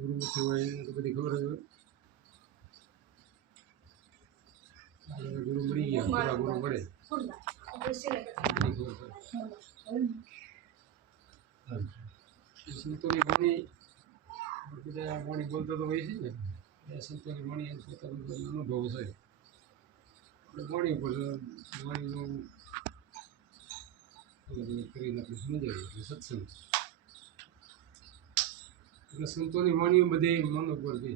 ગુરુમુખી હોય એને તો બધી ખબર જ હોય. ગુરુ મળી ગયા, પૂરા ગુરુ મળે બધી ખબર પડે. સંતોની વાણી બધા વાણી બોલતા તો હોય છે ને, એ સંતોની વાણી એમ પોતાનો અનુભવ છે. આપણે વાણી ઉપર વાણીનું કરીને આપણે સમજાવીએ એટલે સત્સંગ. એટલે સંતોની વાણીઓ બધી મન ઉપર છે.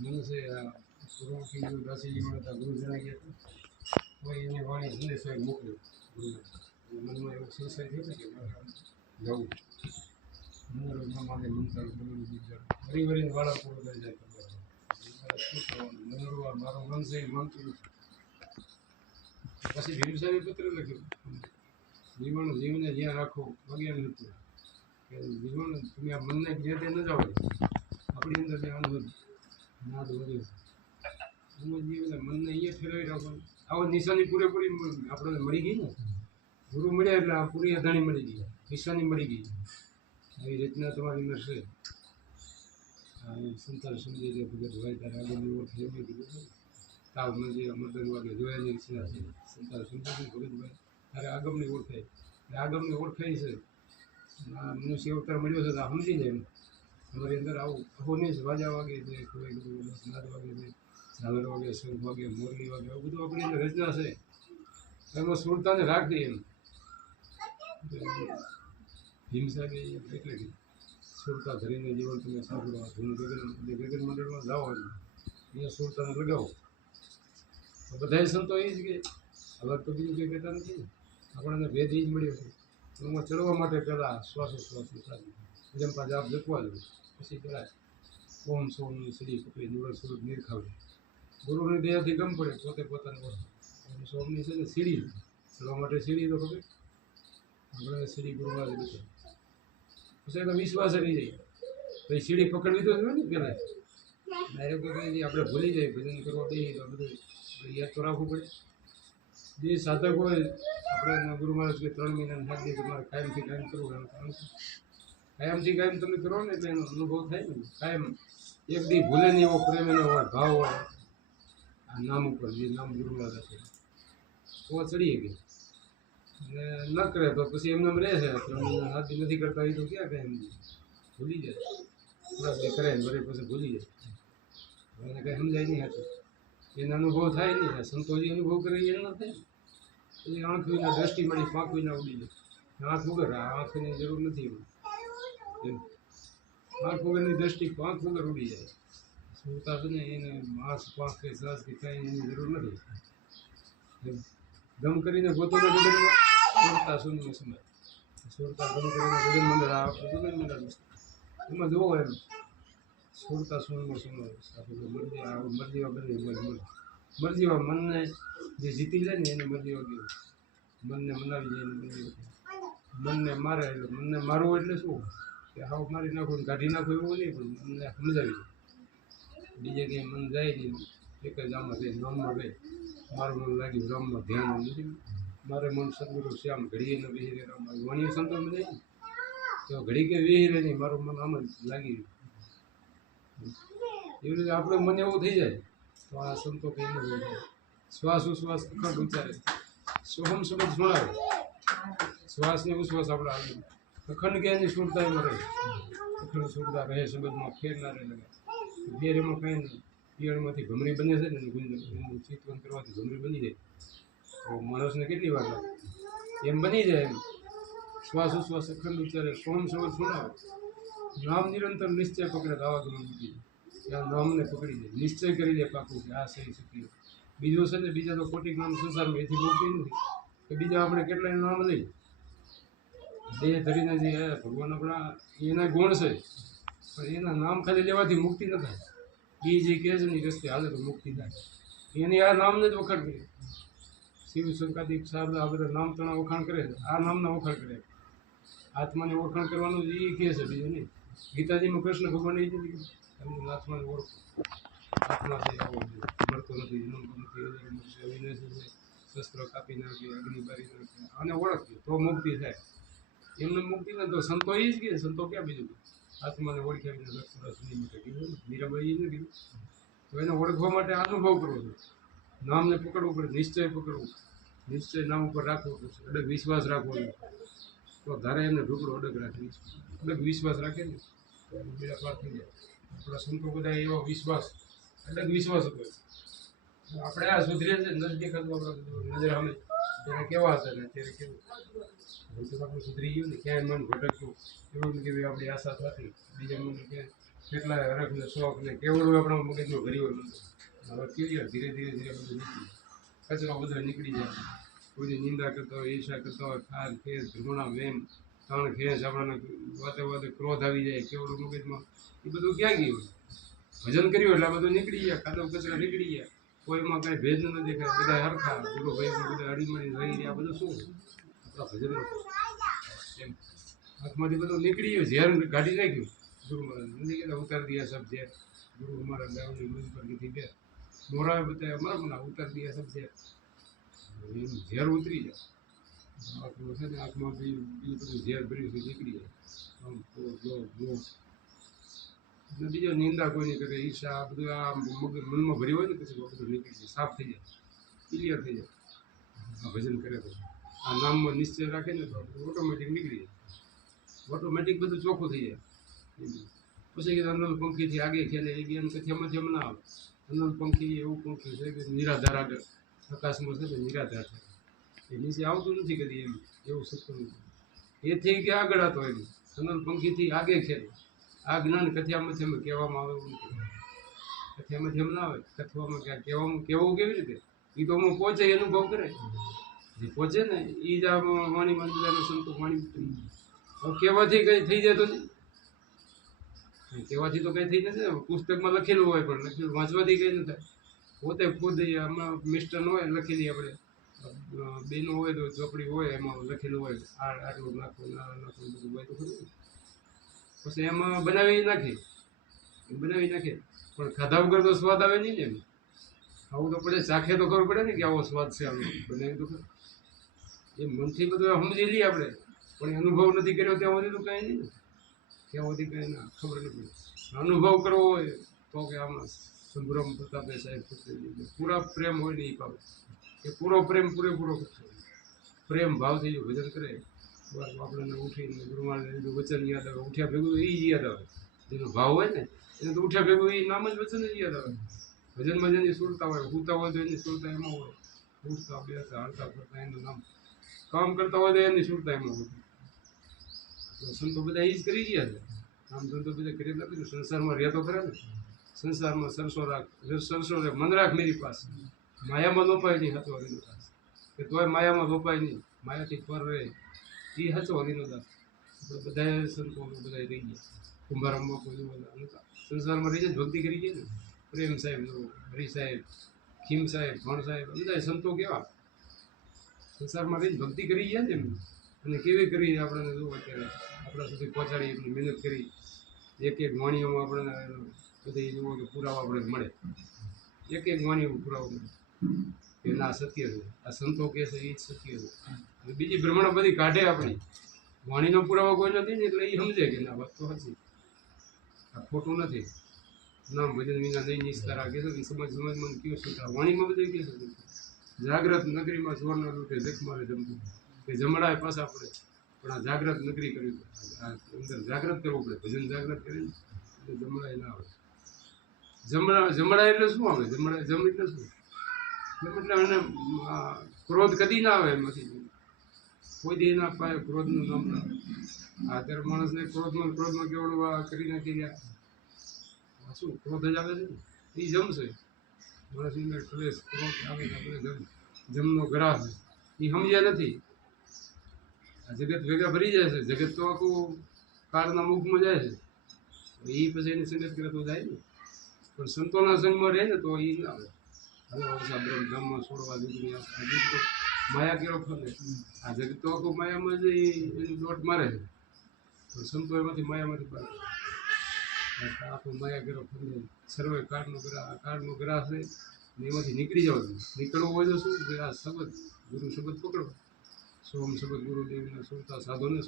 મન છે આ ગુરુમુખી દાસીજી હતા, ગુરુ જણાઈ ગયા હતા, કોઈ એની વાણી સંદેશો મોકલ્યો મનમાં એવો સંશય થયો ને કે જવું મનોરમમાં માને મનતા વરી વરીને વાળા પૂરો કરી જાય. શું કરવાનું મનોરવા મારું મન છે એ માનતું નથી. પછી ભીમ સાહેબે પત્ર લખ્યું, જીવને જ્યાં રાખો વગેરે હતું કે જીવન તમે આ મનને જ્યાં ત્યાં ન જાઓ, આપણી અંદર જે અનુભવ નાદ વધે છે જીવને મનને અહીંયા ફેરવી રાખો. આવો નિશાની પૂરેપૂરી આપણને મળી ગઈ ને, ગુરુ મળ્યા એટલે આ પૂરી અધાણી મળી ગઈ, નિશાની મળી ગઈ. આવી રીતના તમારી અંદર છે. સંતાન સમજી જાય ભગત ભાઈ તારે આગળની ઓળખ એમની કીધું તાવ મજી મદન વાગે જોયાની રચના છે. સંતાન સમજી જાય ભગતભાઈ તારે આગમની ઓળખાય, આગમની ઓળખાય છે. મનુષ્ય અવતાર મળ્યો છે તો આ સમજી જાય. અમારી અંદર આવું અહોનિશ વાજા વાગે છે, કોઈ બધું નાદ વાગે છે, ઝાલર વાગે, શંખ વાગે, મોરલી વાગે, આવું બધું આપણી અંદર રચના છે. એમાં સુરતાને રાખી એમ ભીમ સાહેબે એટલે કે સુરતા ધરીને જીવન તમે સાંભળો, ગગન મંડળમાં જાઓ અહીંયા સુરતાને લગાવો. તો બધા સંતો એ જ કે અલગ તો બીજું કંઈ કહેતા નથી. આપણને ભેદ એ જ મળ્યો છે. એમાં ચડવા માટે પહેલાં શ્વાસોશ્વાસ જેમ પાછા આપ જપવા જોઈએ, પછી પહેલાં ઓમ સોમની સીડી પકડી નૂરલ સ્વરૂપ નિરખાવે. ગુરુની દયાથી ગમ પડે પોતે પોતાને વસ્તુ. ઓમ સોમની છે ને સીડી ચડવા માટે સીડી તો પકડે આપણે સીડી ગુરુમાં જ બેઠે. પછી એનો વિશ્વાસ રહી જાય. પછી સીડી પકડવી તો જોઈએ ને પહેલાં. ડાયરેક્ટ કંઈ આપણે ભૂલી જાય ભજન કરવા દઈએ તો બધું યાદ તો રાખવું પડે. જે સાધક હોય આપણે ગુરુ મહારાજ કે 3 મહિના 7 દિવસ તમારે કાયમથી કાયમ કરવું એનું કારણ છે. કાયમથી કાયમ તમે કરો ને એટલે એનો અનુભવ થાય ને કાયમ. એક દી ભૂલે નહીં એવો પ્રેમ એનો હોય, ભાવ હોય આ નામ ઉપર, જે નામ ગુરુ મહારાજ છે તો ચડીએ ગઈ. અને ન કરે તો પછી એમને રહે છે 3 મહિના 7 દિવસ નથી કરતા એ તો ક્યાં કાંઈ એમ ભૂલી જાય. થોડાક દી કરે ને પછી ભૂલી જાય. એને કંઈ સમજાય નહીં હતું. એનો અનુભવ થાય નહીં. સંતોષી અનુભવ કરે એ ન થાય. એ આંખ વિના દ્રષ્ટિ મળી, પાંખ વિના ઉડી જાય. આંખ વગર આંખની જરૂર નથી એમ. આંખ વગરની દ્રષ્ટિ પાંખ વગર ઉડી જાય. સુરતા છે ને એને માંસ પાંખ કે શ્વાસ કે કાંઈ એની જરૂર નથી. ગમ કરીને પોતાના ગગનમાં સુરતા શૂન્ય સમય સુરતા ગમ કરીને ગગન મંડળ ગગન મંડળ એમાં જોવો એમ સુરતા શૂન્ય સમય મરજીવા બની મરજીવા મનને જે જીતી જાય ને એને મરજીવા ગયું. મનને મનાવી જાય એને મરજીવા. મનને મારે એટલે મનને મારવું એટલે શું કે હાવ મારી નાખવું ને કાઢી નાખવું એવું નહીં, પણ મનને સમજાવી જાય. બીજે ક્યાંય મન જાય નહીં, એક જ આમાં જાય નામમાં ગઈ. મારું મન લાગ્યું રામમાં ધ્યાન નથી. મારે મન સદગુરુ શ્યામ ઘડીએ ન વિહીરે રામ વાણીઓ સંતો જાય ને તો ઘડી કે વિહીરે નહીં, મારું મન આમ જ લાગી રહ્યું. એવી રીતે આપણે મને એવું થઈ જાય તો આ સંતો કંઈ ન હોય. શ્વાસ ઉશ્વાસ અખંડ ઉચ્ચારે, સોહમ શબ્દ સુણાવે. શ્વાસ ને ઉશ્વાસ આપણે આવી અખંડ કે એની સુરતા એમાં રહે. અખંડ સુરતા રહે શબ્દમાં ફેર ના રહે લગે. ફેર એમાં કંઈ નહીં. પિયળમાંથી ભમરી બને છે ને એનું ચિંતન કરવાથી ભમરી બની જાય. તો માણસને કેટલી વાર લાગે એમ બની જાય. એમ શ્વાસ ઉશ્વાસ અખંડ ઉચ્ચારે, સોહમ શબ્દ સુણાવે. નામ નિરંતર નિશ્ચય પકડે તો આવા ગમન મૂકી ત્યાં નામને પકડી દે, નિશ્ચય કરી દે પાકું કે આ સહી શક્તિ. બીજું છે ને બીજા તો ખોટી નામ સંસારમાં એથી મૂકતી નથી કે બીજા આપણે કેટલાય નામ લઈ દેહ ધરીને જે ભગવાન આપણા એના ગુણ છે, પણ એના નામ ખાલી લેવાથી મુક્તિ ન થાય. એ જે કહે છે ને રસ્તે હાલે તો મુક્તિ થાય. એની આ નામને જ વખાણ કરે. શિવ શંકાદિક સાહેબ આ બધા નામ તણા વખાણ કરે છે, આ નામના વખાણ કરે. આત્માને ઓળખાણ કરવાનું એ કહે છે, બીજું નહીં. ગીતાજીમાં કૃષ્ણ ભગવાન એ જ નથી તમે આત્માને ઓળખો. આત્મા છે આવો મળતો નથી, જન્મતો નથી, અવિનાશી છે, શસ્ત્ર કાપી નાખે, અગ્નિ બારી નાખે, આને ઓળખજો તો મુક્તિ થાય. એમને મુક્તિ ને તો સંતો એ જ કે સંતો ક્યાં બીજું આત્માને ઓળખ્યા વિના લક્ષ નહીં માટે કીધું ને, મીરાબાઈએ નથી કીધું. તો એને ઓળખવા માટે અનુભવ કરવો છે, નામને પકડવું પડે, નિશ્ચય પકડવું, નિશ્ચય નામ ઉપર રાખવો પડશે, અડગ વિશ્વાસ રાખવો જોઈએ. તો ધારે એને ઢોકળો અડગ રાખી, અડગ વિશ્વાસ રાખે ને તો એનું બેડા પાર થઈ જાય. આપણા સંતો બધા એવો વિશ્વાસ, અડગ વિશ્વાસ હતો. આપણે આ સુધરે છે નજદીક હતું, આપણે નજર સામે ત્યારે કેવા હતા ને અત્યારે કેવું. હવે તો આપણું સુધરી ગયું ને, ક્યાંય મન ભટકતું એવું કે આપણી આશા થતી, બીજા મને ક્યાંય કેટલા હરખ ને શોખ ને કેવડું આપણા મગજમાં ભર્યું હોય. હવે ક્લિયર ધીરે ધીરે ધીરે બધું નીકળી કચરો બધો નીકળી જાય. કોઈની નિંદા કરતા હોય, ઈર્ષા કરતા હોય, ખાર ખેર ધ્રુમણા વેમ ત્રણ ખેંચ આપણાને વાતે વાતે ક્રોધ આવી જાય કેવડું મગજમાં, એ બધું ક્યાં ગયું? ભજન કર્યું એટલે આ બધું નીકળી ગયા, કાદવ કચરા નીકળી ગયા. કોઈમાં કાંઈ ભેદ ન દેખાય, બધા હરખા ગુરુ ભાઈ બધા હળીમળી રહી રહ્યા. બધું શું આપણા ભજન એમ હાથમાંથી બધું નીકળી ગયું, ઝેર કાઢી નાખ્યું. ગુરુ મહારાજ નથી કહેતા ઉતાર દિયા સબ ઝેર, ગુરુ અમારા ગામની મુજ પર કીધી બે મોરાએ બતાવ્યા અમારા મને ઉતાર દિયા સબ ઝેર, એનું ઝેર ઉતરી જાય. આંખમાં છે ને આંખમાં બીજું બધું ઝેર ભર્યું છે નીકળી જાય. આમ બીજો નિંદા કોઈની કરે, ઈર્ષા આ બધું આ મનમાં ભર્યું હોય ને પછી બધું નીકળી જાય, સાફ થઈ જાય, ક્લિયર થઈ જાય. આ ભજન કરે તો આ નામમાં નિશ્ચય રાખે ને તો ઓટોમેટિક નીકળી જાય, ઓટોમેટિક બધું ચોખ્ખું થઈ જાય. પછી કે અનલ પંખીથી આગે ખેલે એ બી એમ કથિયામાંથી એમ ના આવે. અનલ પંખી એવું પંખી છે કે નિરાધાર આગળ આકાશમાં છે ને નિરાધાર છે, એ નીચે આવતું નથી કદી એમ, એવું સત્ય નથી. એથી કે આગળ હતો એમ, અનલ પંખીથી આગે ખેલે. આ જ્ઞાન કથિયામાંથી એમ કહેવામાં આવે એવું નથી. કથિયામાંથી એમ ના આવે, કથવામાં ક્યાં કહેવામાં કહેવું કેવી રીતે? એ તો હું પહોંચે અનુભવ કરે, જે પહોંચે ને એ જ આ વાણી મંદિરનો સંતો વાણી કહેવાથી કંઈ થઈ જાય તો નહીં, કહેવાથી તો કંઈ થઈ નથી ને. પુસ્તકમાં લખેલું હોય પણ લખેલું વાંચવાથી કંઈ ન થાય. પોતે ખુદ આમાં મિસ્ટન હોય લખેલી આપણે બેનો હોય તો ચોપડી હોય એમાં લખેલું હોય આટલું નાખવું ના નાખવું બધું હોય તો ખરું. પછી એમાં બનાવી નાખે પણ ખાધા વગર તો સ્વાદ આવે નહીં ને. એમ આવું તો પડે, ચાખે તો ખબર પડે ને કે આવો સ્વાદ છે, આનો બનાવી તો ખરું. એ મનથી બધું સમજી લઈએ આપણે, પણ એ અનુભવ નથી કર્યો ત્યાં સુધી તો કાંઈ નહીં ને, ત્યાં સુધી કાંઈ ના ખબર નથી. અનુભવ કરવો હોય તો કે આમાં સંભ્રમ પ્રતાપે સાહેબ પૂરા પ્રેમ હોય ને એ પાવે કે પૂરો પ્રેમ પૂરેપૂરો પ્રેમ ભાવથી જો ભજન કરે આપણને ઉઠીને ગુરુમાને વચન યાદ આવે, ઉઠ્યા ભેગું એ જ યાદ આવે. જેનો ભાવ હોય ને એને તો ઉઠ્યા ભેગું એ નામ જ વચન જ યાદ આવે. ભજનમાં જેની સુરતા હોય, સૂતા હોય તો એની સુરતા એમાં હોય, ઉઠતા બેસતા હળતા ફરતા એનું નામ, કામ કરતા હોય તો એની સુરતા એમાં હોય. સંતો બધા એ જ કરી ગયા છે. આમ સંતો બધા કરી નથી, સંસારમાં રહેતો ખરે ને, સંસારમાં સરસો રાખ મન રાખ મેરી પાસે, માયામાં લોપાય નહીં હતો હરિનો દાસ, કે તોય માયામાં લોપાય નહીં, માયાથી પર રહે એ હતો હરિનો દાસ. બધા સંતો બધા રહી ગયા. કુંભારામમાં કોઈ સંસારમાં રહી જાય ભક્તિ કરી ગયા ને, પ્રેમ સાહેબ, હરિ સાહેબ, ખીમ સાહેબ, ભણ સાહેબ, બધા સંતો કેવા સંસારમાં રહીને ભક્તિ કરી ગયા ને. અને કેવી કરી આપણને જો અત્યારે આપણા સુધી પહોંચાડી એમની મહેનત કરી. એક એક વાણીઓમાં આપણને બધી જુઓ કે પુરાવા આપણે મળે, એક એક વાણીઓમાં પુરાવો મળે કે ના સત્ય છે, આ સંતો કહે છે એ જ સત્ય છે. અને બીજી ભ્રમણા બધી કાઢે આપણી વાણીનો પુરાવો કોઈ નથી ને, એટલે એ સમજે કે ના વાત તો હતી, આ ખોટું નથી. નામ ભજન વિના નહીં નિસ્તારા કહે છે કે સમજમાં કયું શું થાય વાણીમાં બધું કહે છે. જાગ્રત નગરીમાં ચોરના લૂંટે જખ મારે જમતું, કે જમણાએ પાછા પડે, પણ આ જાગ્રત નગરી કરવી પડે, આ અંદર જાગ્રત કરવું પડે. ભજન જાગ્રત કરીને એટલે જમણાએ ના આવે. જમણા એટલે શું આવે? જમ એટલે શું? એટલે એને ક્રોધ કદી ના આવે એમાંથી, કોઈ દી એના પાસે ક્રોધનું નામ ના આવે. અત્યારે માણસને ક્રોધમાં કેવડું આ કરી નાખી ગયા, શું ક્રોધ જ આવે છે ને એ જમશે. માણસની અંદર ક્લેશ ક્રોધ આવે આપણે જમનો ગ્રાસ એ સમજ્યા નથી. આ જગત ભેગા ભરી જાય છે, જગત તો આખું કાળના મુખમાં જાય છે, એ પછી એની સંગત કરે તો જાય ને. પણ સંતોના સંગમાં રહે ને તો એ ના આવે. હવે વર્ષા બ્રહ્મમાં છોડવા દીકરી આ જગત તો માયા કેરો ફરે, આ જગત તો આખું માયામાં જ એની દોટ મારે છે. પણ સંતો એમાંથી માયામાંથી બહાર આખું માયા કેરો ફરે, સર્વે કાળનો ગ્રાસ છે ને એમાંથી નીકળી જવાનું. નીકળવું હોય તો શું કે આ શબ્દ ગુરુ શબ્દ પકડો, સોમ શબ્દ ગુરુદેવના સુરતા સાધોને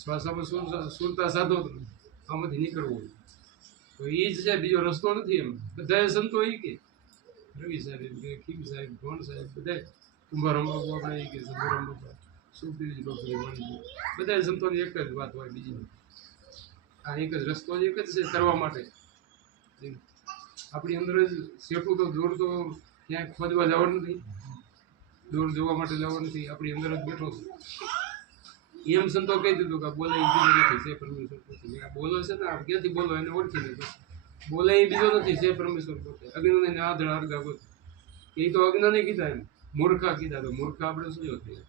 શ્વાસામાં સુરતા સાધો. આમાંથી નીકળવું તો એ જ છે, બીજો રસ્તો નથી. એમ બધા સંતો એ કે રવિ સાહેબ એમ કે ખીમ સાહેબ ભણ સાહેબ બધા કુંભારામ બાપુ આપણે એ કે સંભારામ બાપા સુખદેવજી બાપુ વાણી બધા સંતોની એક જ વાત હોય, બીજી આ એક જ રસ્તો જ એક જ છે કરવા માટે. આપણી અંદર જ સેટું તો દૂર તો ક્યાંય ખોદવા જવાનું નથી, દૂર જોવા માટે જવાનું નથી, આપણી અંદર જ બેઠો છે. એમ સંતો કહી દીધું કે બોલે એ બીજો નથી, છે પરમેશ્વર પોતે. આ બોલો છે ને, આ ક્યાંથી બોલો એને ઓળખી લીધો. બોલે એ બીજો નથી, છે પરમેશ્વર પોતે. અજ્ઞાની આધળ અર્ગા પોતે એ તો અજ્ઞાની કીધા, એમ મૂર્ખા કીધા. તો મૂર્ખા આપણે શું જોતા?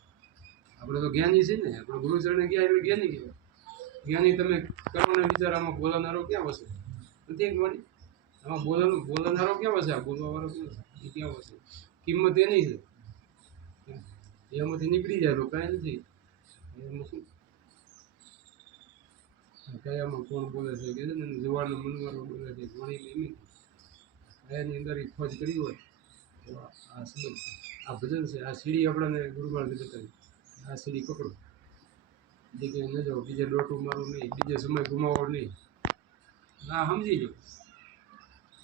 આપણે તો જ્ઞાની છે ને, આપણે ગુરુચરણે ગયા એટલે જ્ઞાની કહેવાય. જ્ઞાની તમે કરવાના વિચાર આમાં બોલાનારો ક્યાં વસે? નથી વાણી આમાં બોલાનારો ક્યાં વસે? આ બોલવા વાળો ક્યાં છે? એ ક્યાં વસે? કિંમત એની છે, એમાંથી નીકળી જાય તો કાંઈ નથી. એમાં શું કયામાં કોણ બોલે છે કે છે ને જવાનો મનવારો બોલે છે, ઘણી એની એની અંદર એ ખોજ કરી હોય તો આ શબ્દ છે, આ ભજન છે, આ સીડી આપણને ગુરુમાર્ગ બતાવી. આ સીડી પકડો, બીજે ન જાઓ, બીજે ડોટું મારું નહીં, બીજે સમય ગુમાવો નહીં. આ સમજી જાઓ,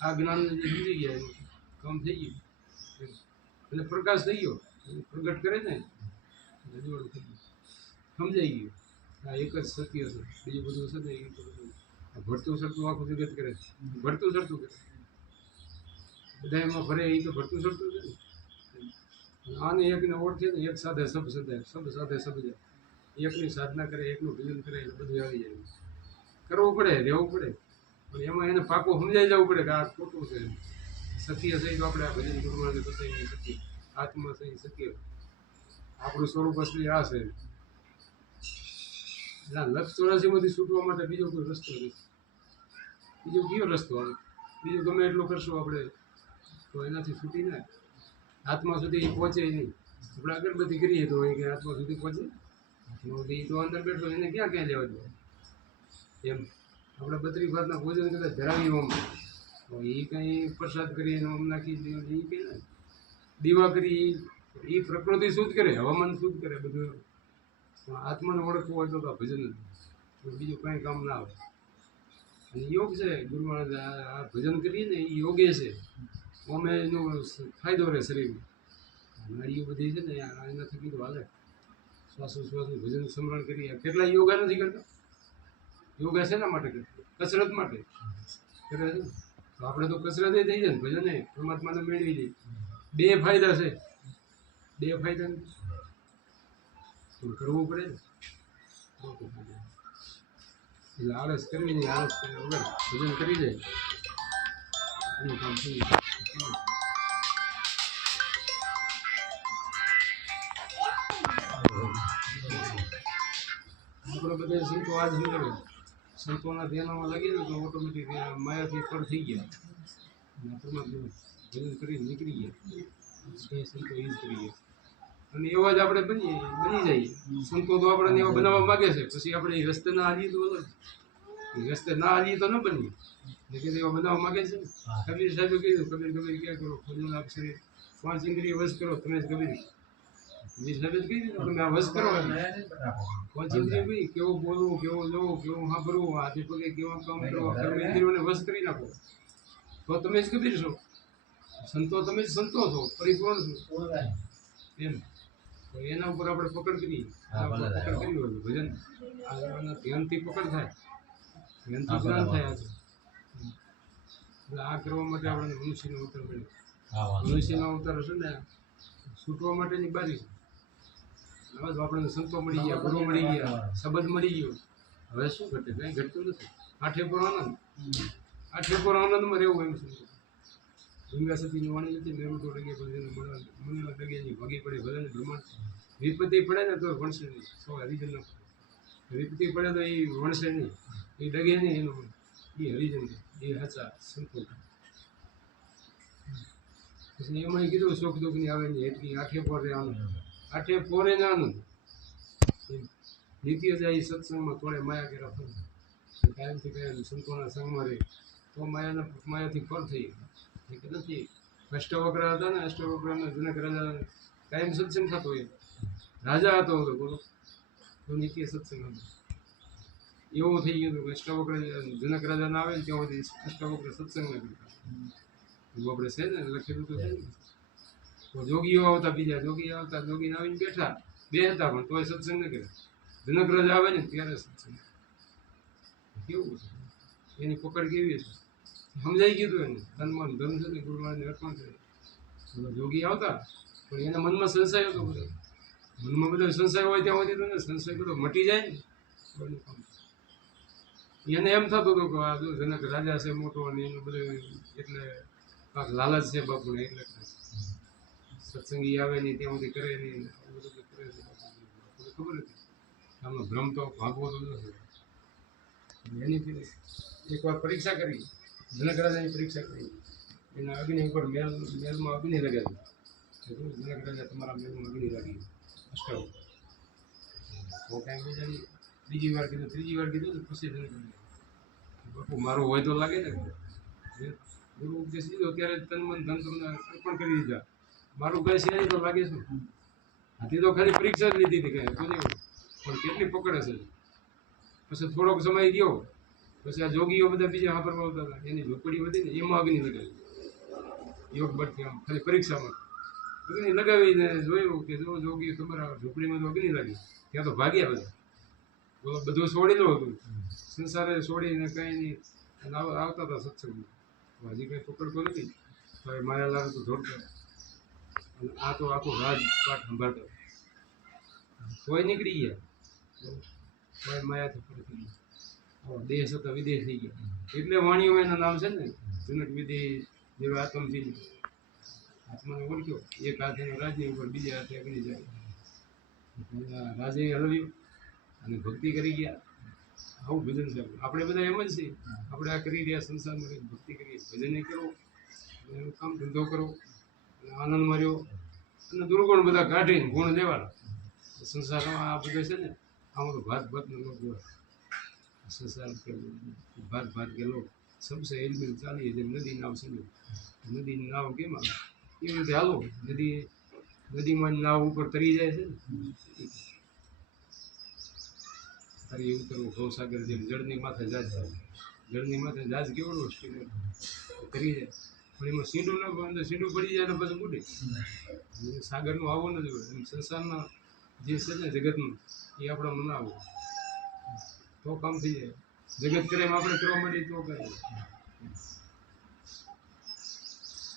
આ જ્ઞાન જે સમજી ગયા એનું કામ થઈ ગયું, એટલે પ્રકાશ થઈ ગયો, પ્રગટ કરે ને રજવાડું થઈ ગયું, સમજાઈ ગયું. આ એક જ સત્ય છે, બીજું બધું છે ને એ બધું ભરતું સરતું આખું જગત કરે છે, ભરતું સરતું કરે બધા એમાં ભરે. એ તો ભરતું સરતું છે ને. આને એકને ઓળખે ને એક સાથે સબ સદાય, સબ સાથે સબ જાય. એકની સાધના કરે, એકનું ભજન કરે એટલે બધું આવી જાય. કરવું પડે, રહેવું પડે, પણ એમાં એને પાકું સમજાઈ જવું પડે કે આ ખોટું છે. સત્ય છે તો આપણે આ ભજન ગુરુમાર્ગ બતાવીએ સત્ય, આત્મા છે એ સત્ય, આપણું સ્વરૂપ અસલી આ છે. એટલે લક્ષ 84માંથી છૂટવા માટે બીજો કોઈ રસ્તો નથી. બીજો કયો રસ્તો આવે? બીજું ગમે એટલું કરશું આપણે તો એનાથી છૂટી ના, આત્મા સુધી પહોંચે નહીં. આપણે અગરબત્તી કરીએ તો એ કે આત્મા સુધી પહોંચે, એ તો અંદર બેઠો, એને ક્યાં ક્યાં લેવા દે. એમ આપણે 32 ભાતના ભોજન કદાચ ધરાવી આમ તો એ કંઈ પ્રસાદ કરીને આમ નાખી દે, એ કંઈ ના દીવા કરી એ પ્રકૃતિ શુદ્ધ કરે, હવામાન શુદ્ધ કરે બધું. આત્માને ઓળખવું હોય તો આ ભજન જ, બીજું કંઈ કામ ના આવે. અને યોગ છે ગુરુ મહારાજ, આ ભજન કરીએ ને એ યોગે છે, અમે એનો ફાયદો રહે શરીરમાં. નાડીઓ બધી છે ને એનાથી કીધું હાલે. શ્વાસોશ્વાસનું ભજન સ્મરણ કરીએ. કેટલા યોગા નથી કરતા? યોગા શેના માટે કરતા? કસરત માટે કરે છે. તો આપણે તો કસરત થઈ જાય ને, ભજન પરમાત્માને મેળવી દઈએ. બે ફાયદા છે, બે ફાયદા કરવું પડે ને. એટલે આળસ કરવી નહીં, આળસ વગર ભજન કરી જાય એનું કામ થઈ જાય. આપણે બધા સંતો આજ શું કરે? સંતોના ધ્યાનમાં લાગી ને તો ઓટોમેટિક માયાથી પર થઈ ગયા, પરમાત્મા ભજન કરીને નીકળી ગયા. એ સંતો એ જ કરી ગયા. અને એવા જ આપણે બની જઈએ. સંતો તો આપણને એવા બનાવવા માગે છે, પછી આપણે એ રસ્તે ના હાલીએ તો અલગ, એ રસ્તે ના હાલીએ તો ન બનીએ. લેકિન એવા બનાવવા માગે છે ને. કબીર સાહેબે કીધું, કબીર ક્યાં કરો? ખોજલ અક્ષરે 5 ઇન્દ્રિય વશ કરો, તમે જ કબીર. કબીર સાહેબે જ કીધું તમે આ વશ કરો. 5 ઇન્દ્રિય ભાઈ કેવું બોલવું, કેવું જોવું, કેવું સાંભળવું, હાથે પગે કેવા કામ કરવા, કર્મ ઇન્દ્રિયોને વશ કરી નાખો તો તમે જ કબીર છો. સંતો તમે જ સંતો છો, પરિપૂર્ણ છો એમ. તો એના ઉપર આપણે પકડ કરીએ, પકડ કરી હોય ભજન ધ્યાનથી પકડ થાય, ધ્યાનથી જ્ઞાન થાય. એટલે આ કરવા માટે આપણને મનુષ્યનો અવતાર મળ્યો. મનુષ્યનો અવતાર છે ને છૂટવા માટેની બારી છે. હવે તો આપણને સંતો મળી ગયા, ગુરુ મળી ગયા, શબ્દ મળી ગયો. હવે શું ઘટે? કંઈ ઘટતું નથી. આઠે પર આનંદ, આઠે પર આનંદમાં રહેવું એમ સંતો. ગંગા સતીની વાણી નથી, મેરું તો ડગે પણ મને ડગે નહીં, ભાગી પડે ભલે ને બ્રહ્માંડ. વિપત્તિ પડે ને તો ભણશે નહીં, સો હરિજન ના પડે. વિપત્તિ પડે તો એ ભણશે નહીં, એ ડગે નહીં, એનું એ હરિજન એ હાચા સંતો. પછી એમાં કીધું સુખ દુઃખની આવે નહીં, એટલી આઠે પોરે આનંદ, આઠે પોરે ને આનંદ. નિત્ય જાય સત્સંગમાં તોડે માયા કેરા ફળ. કાયમથી કાયમ સંતોના સંગમાં રહે તો માયાથી ફળ થઈ કે નથી. અષ્ટવક્ર હતા ને, અષ્ટવક્રના જનક રાજા કાયમ સત્સંગ થતો હોય, રાજા હતો બોલો તો નિત્ય સત્સંગ હતો. એવું થઈ ગયું હતું કે અષ્ટાવક્ર જનક રાજાને આવે ને ત્યાં સુધી અષ્ટાવક્ર સત્સંગ ન કરતા. એવું આપણે છે ને લખેલું તો છે ને. તો જોગીઓ આવતા, બીજા જોગી આવતા, જોગીને આવીને બેઠા, બે હતા પણ તોય સત્સંગ ન કરે. જનક રાજા આવે ને ત્યારે સત્સંગ. કેવું છે એની પકડ કેવી છે સમજાઈ ગયું હતું એને. તન મન ધન છે ને ગુરુ મહારાજને અર્પણ કરે. જોગી આવતા પણ એના મનમાં સંશય હતો બધો. મનમાં બધો સંશય હોય ત્યાં સુધી તો ને સંશય બધો મટી જાય ને બધું કામ. એને એમ થતું હતું કે આ જો જનક રાજા છે મોટો અને એનું બધું એટલે કાંક લાલચ છે બાપુને એટલે સત્સંગી આવે નહીં ત્યાં સુધી કરે નહીં. આવું બધું કરે છે બાપુને ખબર હતી આમનો ભ્રમ તો ભાગવો તો નથી. એની એકવાર પરીક્ષા કરી, જનક રાજાની પરીક્ષા કરી. એના અગ્નિ ઉપર મેલમાં અગ્નિ લગાવી. જનક રાજા તમારા મેલમાં અગ્નિ લાગી અષ્ટાવ. તો કાંઈ બીજી વાર કીધું, ત્રીજી વાર કીધું ને પછી જનક રાજા બાપુ મારું હોય તો લાગે ને. ગુરુ ઉપદેશ દીધો ત્યારે તન મન ધન તમને અર્પણ કરી દીધા. મારું કઈ સિવાય તો લાગે છે. હાથી તો ખાલી પરીક્ષા જ લીધી હતી કાંઈ હતું નહીં. પણ કેટલી પકડે છે. પછી થોડોક સમય ગયો પછી આ જોગીઓ બધા બીજા વાપરવા આવતા હતા. એની ઝૂંપડી હતી ને એમાં અગ્નિ લગાવી. યોગ બળથી આમ ખાલી પરીક્ષામાં અગ્નિ લગાવીને જોયું કે જો જોગી તમારા ઝૂંપડીમાં તો અગ્નિ લાગી. ત્યાં તો ભાગ્યા બધા. બોલો બધું છોડેલું હતું. સંસારે છોડીને કંઈ નહીં આવતા હતા સત્સંગમાં. હજી કંઈ પકડતો નથી. તો એ માયાલાલ તો જોડતા. અને આ તો આખું રાજપાટ સંભાળતા. કોઈ નીકળી ગયા. કોઈ માયાથી ફરી થઈ ગયા. દેશ હતા વિદેશ થઈ ગયા. એટલે વાણીઓ એના નામ છે ને જનક વિદેહ જેવા આત્મથી આત્માને ઓળખ્યો. એક હાથે રાજ્ય ઉપર બીજા હાથે અગ્નિ જાય. રાજે હલવ્યું અને ભક્તિ કરી ગયા. આવું ભજન છે. આપણે બધા એમ જ છીએ. આપણે આ કરી રહ્યા સંસારમાં ભક્તિ કરીએ, ભજન કરો, એનું કામ ધંધો કરો અને આનંદ માર્યો અને દુર્ગુણ બધા કાઢીને ગુણ લેવાના. સંસારમાં આ બધે છે ને આમાં તો ભાત ભાતનો લોક હોય. સંસાર ભાત ભાત ગયેલો સબસે એલબેલ ચાલીએ જેમ નદી નાવ સમજો. નદીની નાવ કેમ આવે એવી રીતે હાલો. નદીમાં નાવ ઉપર તરી જાય છે ને. તરી ઉતરવું ભવસાગર જેમ જળની માથે જાજ. જળની માથે જાજ કેવડો સ્ટીમર તરી જાય પણ એમાં સીંડું ન અંદર સીંડું પડી જાય ને પછી ઉડે. સાગરનું આવો ન જોઈએ. એમ સંસારના જે છે ને જગતનું એ આપણા મન આવો તો કામ થઈ જાય. જગત કરે એમ આપણે કરવા માંડીએ તો કરે.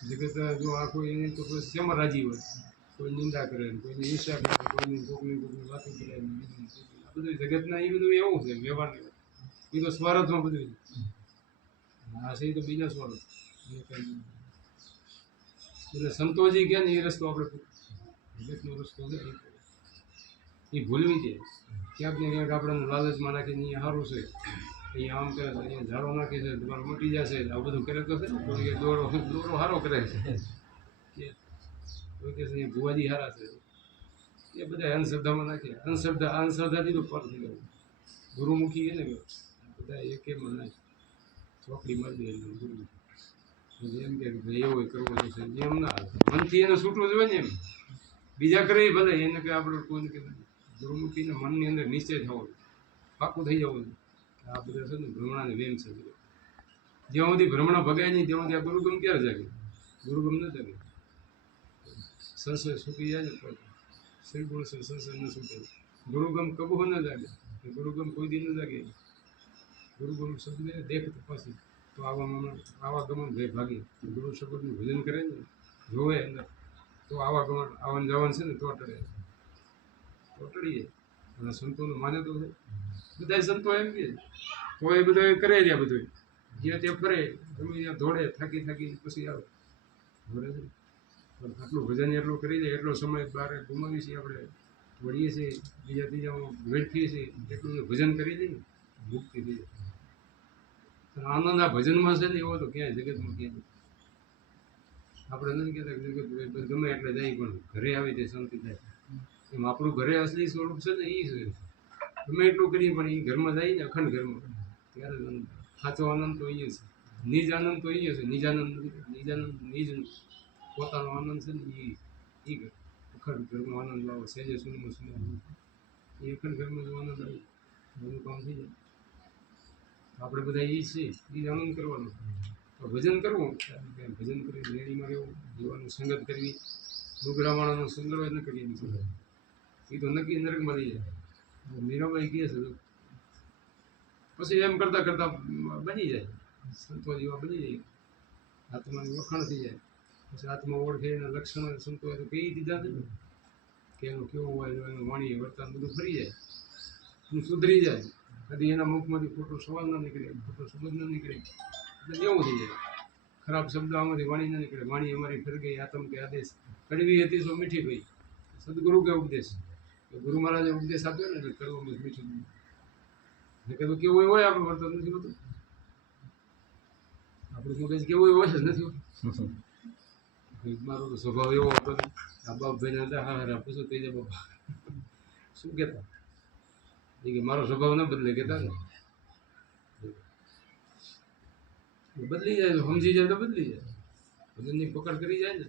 જગત જો આખું એને તો પછી શેમાં રાજી હોય. કોઈ નિંદા કરે ને કોઈની ઈર્ષા કરે, કોઈની કોકની વાતો કરે. આ બધું જગતના એ બધું એવું છે વ્યવહાર. એ તો સ્વાર્થમાં બધું. આ છે તો બીજા સ્વાર્થ. એટલે સંતોષી ગયા ને એ રસ્તો આપણે જગતનો રસ્તો છે એ ભૂલવી દે. ક્યાંક ને ક્યાંક આપણને લાલચમાં નાખીને અહીંયા સારું છે, અહીંયા આમ કરે છે, અહીંયા ઝાડો નાખે છે, તમારે મટી જશે, આ બધું કરે તો છે ને. કોઈ દોરો સારો કરે છે, કોઈ કહે છે અહીંયા ભુવાજી સારા છે. એ બધા અંધશ્રદ્ધામાં નાખે. અંધશ્રદ્ધાથી તો પર થઈ ગયું. ગુરુમુખી છે ને બધા એક નાખે ચોકડી મારી દે ગુરુ. એમ કે ભાઈ એવું કરવું છે એમ ના મનથી એને છૂટવું જોઈએ ને. એમ બીજા કરે ભલે એને કે આપણે કોઈને કે ગુરુમુખીને મનની અંદર નિશ્ચય થવો પાકું થઈ જવું. આ બધા છે ને ભ્રમણાને વેમ છે. જ્યાં સુધી ભ્રમણા ભગાય નહીં ત્યાં સુધી આ ગુરુગમ ક્યારે જાગે? ગુરુગમ ન જાગે. સંશય છૂટી જાય ને તો શ્રી ગુરુ છે સંશય ન છૂટે. ગુરુગમ કબૂ ન જાગે. ગુરુગમ કોઈ દી ન જાગે. ગુરુગમ શબ્દ દેખ તપાસી તો આવા ગમન ભય ભાગી. ગુરુ શબ્દનું ભજન કરે ને જોવે અંદર તો આવા ગમન આવન જવાન છે ને તો ટળીએ. અને સંતોને માને તો બધા સંતો એમ કે તો એ બધા કરે રહ્યા. બધું જ્યાં ત્યાં ફરે ગમે ત્યાં દોડે થાકી પછી આવે ઘરે છે. પણ આટલું ભજન એટલું કરી દે એટલો સમય બહાર ગુમાવીએ છીએ આપણે. વળીએ છીએ બીજા ત્રીજામાં વેઠીએ છીએ એટલું ભજન કરી દઈએ મુક્તિ થઈ જાય. આનંદ આ ભજનમાં છે ને એવો તો ક્યાંય જગતમાં ક્યાંય આપણે નથી કહેતા જગત ગમે એટલે જાય પણ ઘરે આવી તે શાંતિ થાય. એમ આપણું ઘરે અસલી સ્વરૂપ છે ને એ છે. ગમે એટલું કરીએ પણ એ ઘરમાં જાય ને અખંડ ઘરમાં ત્યારે સાચો આનંદ તો એ છે. નિજ આનંદ તો એ છે. નિજ પોતાનો આનંદ છે ને એ અખંડ ઘરમાં આનંદ લાવો. સહેજે સુનમાં એ અખંડ ઘરમાં જો આનંદ આવે એનું કામ થઈ જાય. આપણે બધા એ છીએ એ આનંદ કરવાનો. તો ભજન કરવું, ભજન કરી રેડીમાં રહેવું, જીવવાનું સંગત કરવી, લુગડાવાળાનો સંગ્રહ ન કરીએ એ તો નક્કી નરકમાં રહી જાય. મીરાબાઈ કહે છે પછી એમ કરતાં કરતાં બની જાય સંતો જેવા બની જાય, આત્માની વખાણ થઈ જાય. પછી આત્મા ઓળખે એના લક્ષણો સંતોએ તો કહી દીધા છે ને કે એનું કેવું હોય, એનું વાણી વર્તન બધું ફરી જાય, એનું સુધરી જાય. કદી એના મુખમાંથી ખોટો સવાલ ના નીકળે, ખોટો શબ્દ ના નીકળે, એટલે એવું થઈ જાય. ખરાબ શબ્દ આમાંથી વાણી ના નીકળે. વાણી અમારી ફરી ગઈ આતમ કે આદેશ, કડવી હતી સો મીઠી ગઈ. સદગુરુ કે ઉપદેશ, ગુરુ મહારાજે ઉપદેશ આપ્યો ને એટલે કરવું મીઠું. ને કીધું કેવું હોય આપણે વર્તન નથી હોતું, આપણું મગજ કેવું હોય જ નથી હોતું. મારો તો સ્વભાવ એવો હતો ને, આ બાપ ભાઈને હતા હા હા પૂછો થઈ જાય બાપા શું કહેતા એ કે મારો સ્વભાવ ન બદલે કહેતા ને બદલી જાય તો સમજી જાય તો બદલી જાય. ભજનની પકડ કરી જાય ને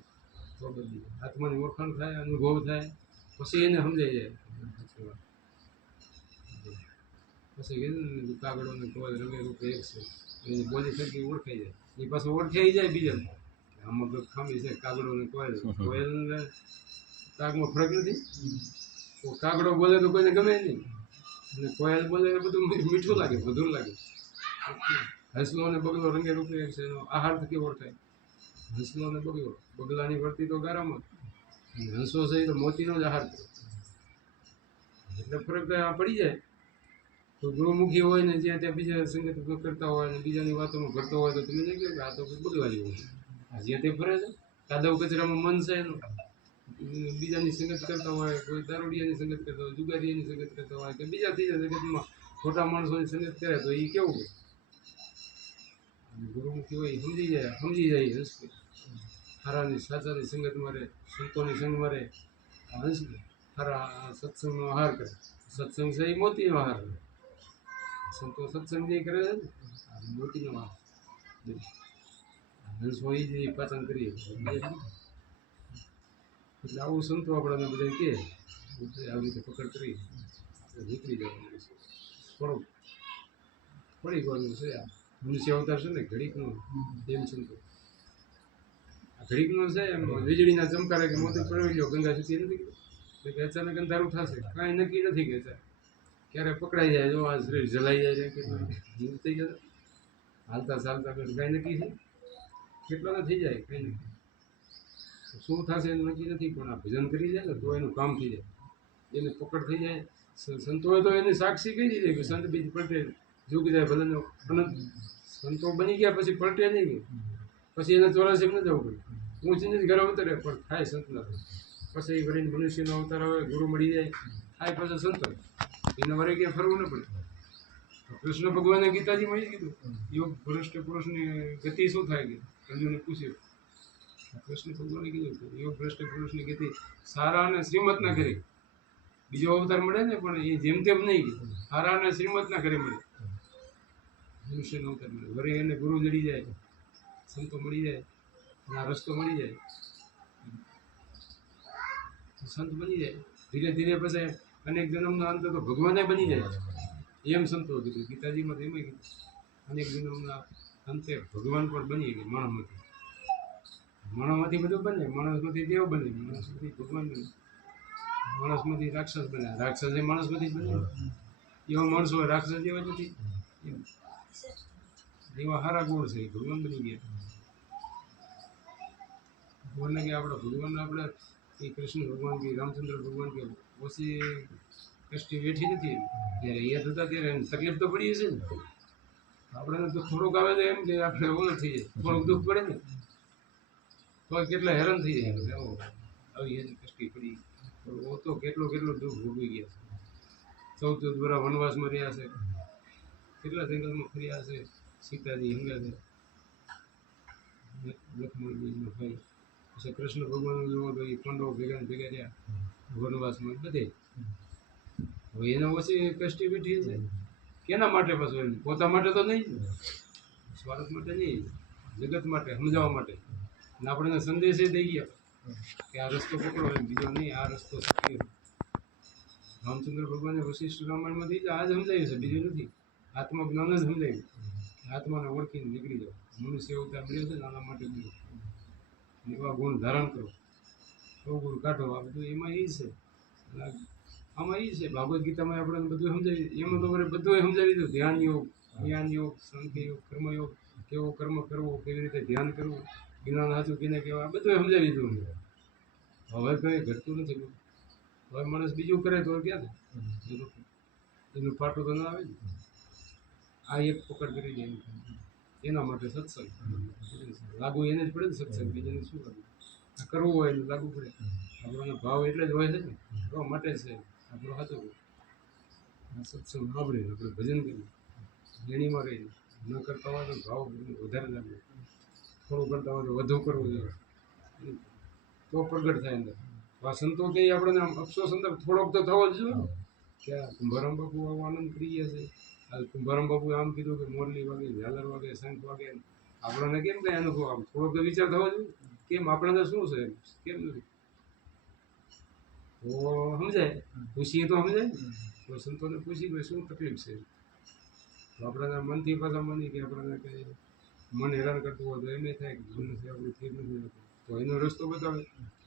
તો બદલી જાય. આત્માની ઓળખાણ થાય, અનુભવ થાય, પછી એને સમજાઈ જાય. પછી કીધું ને કાગડોને કોઈ રંગે રૂપે એક છે, એની બોલી થકી ઓળખાઈ જાય. એ પાછું ઓળખાઈ જાય બીજાને આમાં કંઈક ખામી છે. કાગડો ને કોયલ, કોયલ ને કાગમાં ફરક નથી. કાગડો બોલે તો કોઈને ગમે નહીં, અને કોયલ બોલે તો બધું મીઠું લાગે, મધુર લાગે. હંસલો અને બગલો રંગે રૂપે એક છે, એનો આહાર થકી ઓળખાય. હંસલો અને બગલો, બગલાની વર્તી તો ગારામાં, અને હંસો છે એ તો મોતીનો જ આહાર કરે. એટલે ફરક પડી જાય. તો ગુરુમુખી હોય ને જ્યાં ત્યાં બીજા સંગત કરતા હોય ને બીજાની વાતોમાં કરતો હોય તો તમે નહીં કહો કે આ તો બગલા જેવું છે. જ્યાં તે ફરે છે કાદવ કચરામાં મન છે એનું. બીજાની સંગત કરતા હોય, કોઈ દારૂડિયાની સંગત કરતા હોય, જુગારીની સંગત કરતા હોય કે બીજા ત્રીજા જગતમાં ખોટા માણસોની સંગત કરે તો એ કેવું હોય. ગુરુમુખી હોય સમજી જાય હંસ હારાની સાચાની સંગતમાં રહે, સંતોની સંગમાં રહે. હંસ હારા સત્સંગનો આહાર કરે. સત્સંગ છે એ મોતીનો આહાર કરે. સંતો સત્સંગ જે કરે છે ને મોતીનો આહાર હંસ હોય જ પાચન કરીએ. એટલે આવું સંતો આપણને બધા કહે આવી રીતે પકડ કરી નીકળી જવાનું છે. થોડુંક થોડીક વારનું છે આ મનુષ્ય અવતાર છે ને ઘડીકનું એમ સંતો. આ ઘડીકનું છે એમ વીજળીના ચમકારે કે મોતી પડવી ગયો ગંગા સુધી નથી એટલે કે અચાનક અંધારું થશે, કાંઈ નક્કી નથી કે ક્યારે પકડાઈ જાય. જો આ શરીર જલાઈ જાય કે થઈ જતા હાલતા ચાલતા કાંઈ નક્કી છે કેટલો ન થઈ જાય કંઈ નક્કી. શું થશે એનું નક્કી નથી, પણ આ ભજન કરી જાય ને તો એનું કામ થઈ જાય, એને પકડ થઈ જાય. સંતોએ તો એને સાક્ષી કહી દીધી કે સંત બીજ પલટે જુગ જાય ભલે અનંત. સંતો બની ગયા પછી પલટે નહીં ગયું, પછી એને 84 ન જવું પડે. ઊંચી જ ઘરે ઉતરે પણ થાય સંતના. પછી વળીને મનુષ્યનો અવતાર આવે, ગુરુ મળી જાય, થાય પછી સંત. એના વરે ક્યાં ફરવું ન પડે. કૃષ્ણ ભગવાને ગીતાજીમાં એ કીધું યોગ ભ્રષ્ટ પુરુષની ગતિ શું થાય કે અર્જુને પૂછ્યું. કૃષ્ણ ભગવાને કીધું યોગ ભ્રષ્ટ પુરુષની ગતિ સારા અને શ્રીમત ના કરે. બીજો અવતાર મળે ને પણ એ જેમ તેમ નહીં, સારા અને શ્રીમત ના કરે મળે. મનુષ્યનો અવતાર મળે વરે એને ગુરુ જડી જાય, સંતો મળી જાય, આ રસ્તો મળી જાય, સંત બની જાય. ધીરે ધીરે પછી અનેક જન્મના અંત તો ભગવાને બની જાય એમ સંતો કીધું. ગીતાજીમાં તો એમાં કીધું અનેક જન્મના અંતે ભગવાન પણ બની ગઈ. માણસમાંથી બધું બને, માણસમાંથી દેવ બને, માણસમાંથી ભગવાન બને, માણસમાંથી રાક્ષસ બને, રાક્ષસ એ માણસમાંથી જ બને. એવા માણસો હોય રાક્ષસ જેવા નથી. એવા સારા ગુણ છે એ ભગવાન બની ગયા. ભગવાનને કે આપણે ભગવાનને આપણે એ કૃષ્ણ ભગવાન કે રામચંદ્ર ભગવાન કે ઓછી કષ્ટી વેઠી નથી. જ્યારે યાદ હતા ત્યારે તકલીફ તો પડી હશે ને. આપણે તો થોડુંક આવે તો એમ કે આપણે ઓલું થઈ જાય, થોડુંક દુઃખ પડે ને તો કેટલા હેરાન થઈ જાય. આવી એની કષ્ટી પડી તો કેટલું દુઃખ ભોગવી ગયા છે. 14 વર્ષ વનવાસમાં રહ્યા છે, કેટલા જંગલમાં ફર્યા છે. સીતાજી હંગા છે, લક્ષ્મણજીનો ભાઈ. પછી કૃષ્ણ ભગવાન જોવો તો એ પાંડવો ભેગા રહ્યા વનવાસમાં બધે. હવે એને ઓછી કષ્ટી બેઠી છે કેના માટે? પાછું એમ પોતા માટે તો નહીં, સ્વાર્થ માટે નહીં, જગત માટે સમજાવવા માટે. અને આપણને સંદેશ દઈ ગયા કે આ રસ્તો પકડો, એમ બીજો નહીં, આ રસ્તો સત્ય. રામચંદ્ર ભગવાને વશિષ્ઠ રામાયણમાંથી જ આ જ સમજાવ્યું છે, બીજું નથી. આત્મજ્ઞાન જ સમજાય. આત્માને ઓળખીને નીકળી જાઓ. મનુષ્ય અવતાર મળ્યો છે ને આના માટે મળ્યો. એવા ગુણ ધારણ કરો, અવગુણ કાઢો. આ બધું એમાં એ છે. અને આમાં એ છે ભાગવદ ગીતામાં આપણને બધું સમજાવી. એમાં તો બધું સમજાવી દીધું. ધ્યાન યોગ, જ્ઞાન યોગ, સાંખ્ય યોગ, કર્મયોગ, કેવો કર્મ કરવો, કેવી રીતે ધ્યાન કરવું, જ્ઞાન સાચું કેને કહેવાય, આ બધું સમજાવી દીધું. હવે કંઈ ઘટતું નથી. હવે માણસ બીજું કરે તો ક્યાં થાય? એનું પાટું તો ના આવે ને. આ એક પકડ કરી દે એના માટે સત્સંગ લાગુ એને જ પડે ને. સત્સંગ બીજાને શું કરવું? આ કરવું હોય એને લાગુ પડે. આપણને ભાવ એટલે જ હોય છે ને, કરવા માટે છે આપણો સાચો. આ સત્સંગ સાંભળીને આપણે ભજન કરીએ, એણીમાં રહીને ન કરતા હોય તો ભાવ વધારે લાગે. થોડું કરતા હોય તો વધુ કરવું જોઈએ તો પ્રગટ થાય અંદર. આ સંતો કે આપણને આમ અફસોસ અંદર થોડોક તો થવો જ જોઈએ કે આ કુંભારામ બાપુ આવો આનંદ પ્રિય છે. આ કુંભારામ બાપુએ આમ કીધું કે મોરલી વાગે, ઝાલર વાગે, શંખ વાગે, આપણને કેમ કંઈ અનુભવ આમ થોડોક તો વિચાર થવો જોઈએ. કેમ આપણે તો શું છે, કેમ નથી? તો સમજાય, પૂછીએ તો સમજાય. તો સંતોને પૂછી ભાઈ શું તકલીફ છે. તો આપણને મનથી પાછા માની કે આપણને કંઈ મન હેરાન કરતું હોય તો એમ થાય કે મનથી આપણે ઠીક નથી રહેતું. તો એનો રસ્તો બતાવે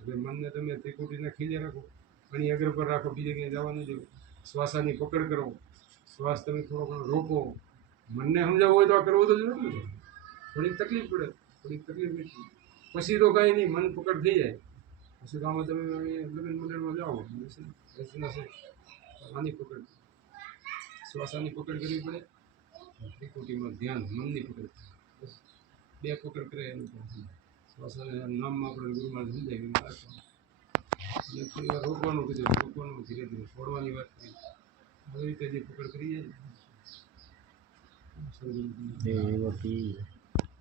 કે મનને તમે ત્રિકુટીના ખીલે રાખો, પાણી અગ્ર પર રાખો, બીજે ક્યાંય જવા ન દો. શ્વાસાની પકડ કરો, શ્વાસ તમે થોડો ઘણો રોકો. મનને સમજાવવું હોય તો આ કરવું તો જરૂર નથી. થોડીક તકલીફ પડે, થોડીક તકલીફ નથી. પછી તો કાંઈ નહીં, મન પકડ થઈ જાય. પછી તો આમાં તમે લગ્ન મંડળમાં જાઓ, આની પકડ, શ્વાસાની પકડ કરવી પડે. ત્રિકુટીમાં ધ્યાન મનની પકડ, બસ બે પકડ કરે એનું શ્વાસના નામમાં આપણે ગુરુમાં સમજાવી રાખવાનું. અને થોડી વાર રોકવાનું કીધું, રોકવાનું ધીરે ધીરે છોડવાની વાત કરી. આવી રીતે જે પકડ કરી જાય ને.